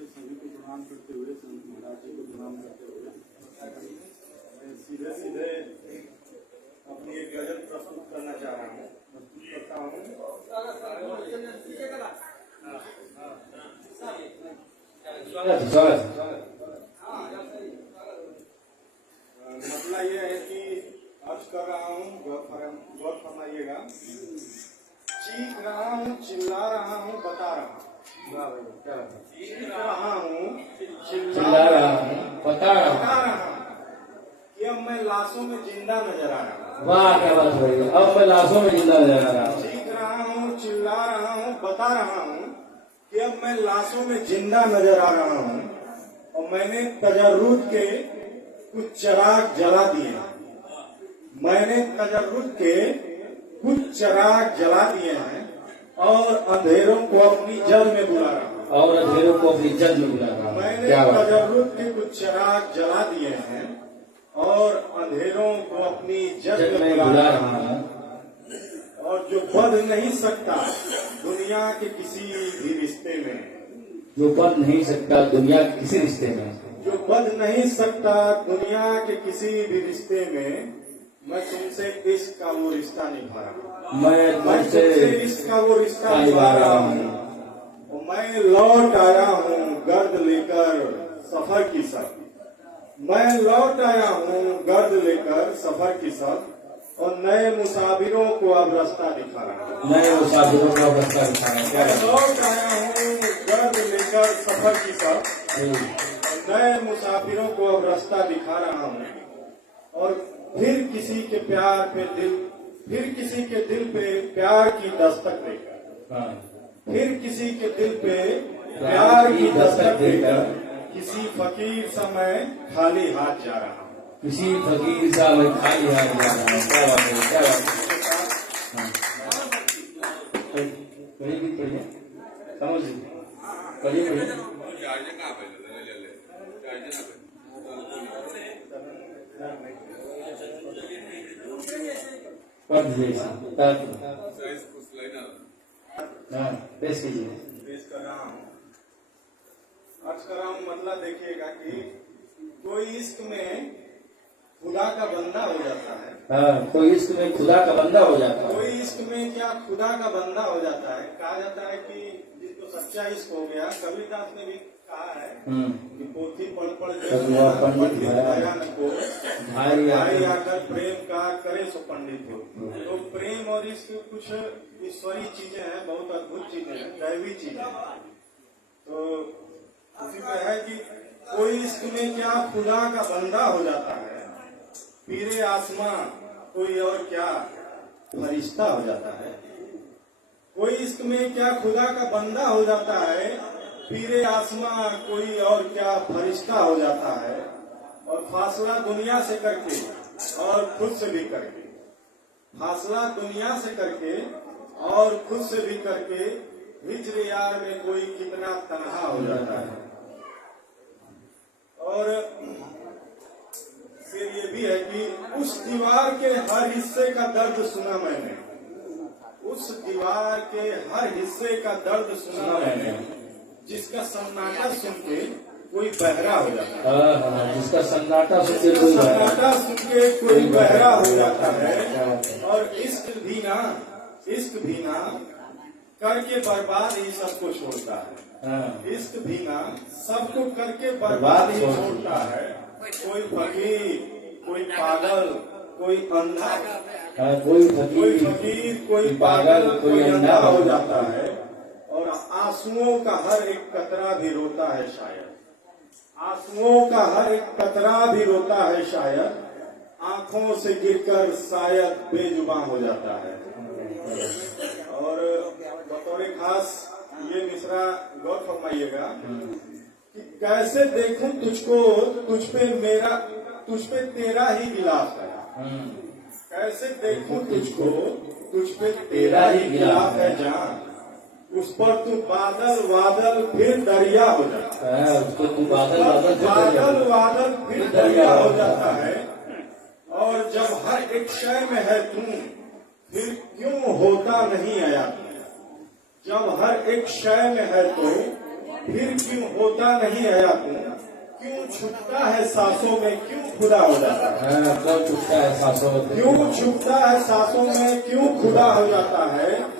हुए सभी को प्रणाम करते हुए संत महाराज जी को प्रणाम करते हुए सीधे सीधे अपनी एक गजल प्रस्तुत करना चाह रहा हूँ। प्रस्तुत करता हूँ। मतलब ये है कि अर्ज कर रहा हूँ, गौर फरमाइएगा। चीख रहा हूँ, चिल्ला रहा हूँ, बता रहा हूँ। चीख रहा हूँ, चिल्ला रहा हूँ, बता रहा हूँ कि अब मैं लाशों में जिंदा नजर आ रहा हूँ। वाह क्या बात हो रही है। अब मैं लाशों में जिंदा नजर आ रहा हूँ। चीख रहा हूँ, चिल्ला रहा हूँ, बता रहा हूँ कि अब मैं लाशों में जिंदा नजर आ रहा हूँ। और मैंने तजर्रुद के कुछ चिराग जला दिए। मैंने तजर्रुद के कुछ चिराग जला दिए हैं और अंधेरों को अपनी जड़ में बुला रहा हूँ। और अंधेरों को अपनी जड़ में बुला रहा हूँ। मैंने तजर्रुद के कुछ चिराग जला दिए हैं और अंधेरों को अपनी जड़ में बुला रहा हूँ। और जो बद नहीं सकता दुनिया के किसी भी रिश्ते में, जो बद नहीं सकता दुनिया के किसी रिश्ते में, जो बद नहीं सकता दुनिया के किसी भी रिश्ते में, मैं तुमसे इश्क का वो रिश्ता निभा रहा हूँ। मैं तुमसे इश्क का वो रिश्ता निभा रहा हूँ। और मैं लौट आया हूँ गर्द लेकर सफर की सब। मैं लौट आया हूँ गर्द लेकर सफर की सब और नए मुसाफिरों को अब रास्ता दिखा रहा हूँ। नए मुसाफिरों को अब रास्ता दिखा रहा हूँ। लौट आया हूँ गर्द लेकर सफर की सब, नए मुसाफिरों को अब रास्ता दिखा रहा हूँ। और फिर किसी के दिल पे प्यार की दस्तक देकर, फिर किसी के दिल पे प्यार की दस्तक देकर किसी फकीर सा मैं खाली हाथ जा रहा हूँ। किसी फकीर सा मैं खाली हाथ जा रहा हूँ। क्या बात है, क्या बात है। पढ़िए समझ पढ़िए पढ़ दीजिए। पेश कीजिए। पेश कर रहा हूँ, अर्ज कर रहा हूँ। मतलब देखिएगा कि कोई इश्क में खुदा का बंदा हो जाता है। हाँ, कोई इश्क में खुदा का बंदा हो जाता है। कोई इश्क में क्या खुदा का बंदा हो जाता है। कहा जाता है कि जिसको सच्चा इश्क हो गया, कबीरदास ने भी कहा है कि पोथी पढ़ पढ़ भाई आकर प्रेम का करे सो पंडित हो। तो प्रेम और इश्क कुछ ईश्वरीय चीजें हैं, बहुत अद्भुत चीजें हैं, दैवी चीजें हैं। तो उसी पे है कि कोई इश्क में क्या खुदा का बंदा हो जाता है, पीरे आसमां कोई और क्या फरिश्ता हो जाता है। कोई इश्क में क्या खुदा का बंदा हो जाता है, पीरे आसमां कोई और क्या फरिश्ता हो जाता है। और फासला दुनिया से करके और खुद से भी करके, फासला दुनिया से करके और खुद से भी करके हिज्र यार में कोई कितना तन्हा हो जाता है। और फिर ये भी है कि उस दीवार के हर हिस्से का दर्द सुना मैंने, उस दीवार के हर हिस्से का दर्द सुना मैंने, जिसका सन्नाटा सुन के कोई बहरा हो जाता है। जिसका सन्नाटा सुन के कोई बहरा हो जाता है। और इश्क भी ना करके बर्बाद ही सबको छोड़ता है। इश्क भी ना सबको करके बर्बाद ही छोड़ता है। कोई फकीर, कोई पागल, कोई अंधा, कोई फकीर, कोई पागल, कोई अंधा हो जाता है। और आंसुओं का हर एक कतरा भी रोता है शायद, आंसुओं का हर एक कतरा भी रोता है शायद, आंखों से गिरकर शायद बेजुबान हो जाता है। और बतौर खास ये मिसरा गौर फरमाइएगा कि कैसे देखूं तुझको, तुझ पे तेरा ही गिलाफ है। कैसे देखूं तुझको, तुझ पे तेरा ही गिलाफ है जान। उस पर तू बादल फिर दरिया हो जाता है। उसको तू बादल फिर दरिया हो जाता है। और जब हर एक शय में है तू, फिर क्यों होता नहीं आया। जब हर एक शय में है तो फिर क्यों होता नहीं है यकीन, क्यों छुपता है सांसों में, क्यों खुदा हो जाता है, क्यों छुपता है सांसों में, क्यों छुपता है सांसों में, क्यों खुदा हो जाता है।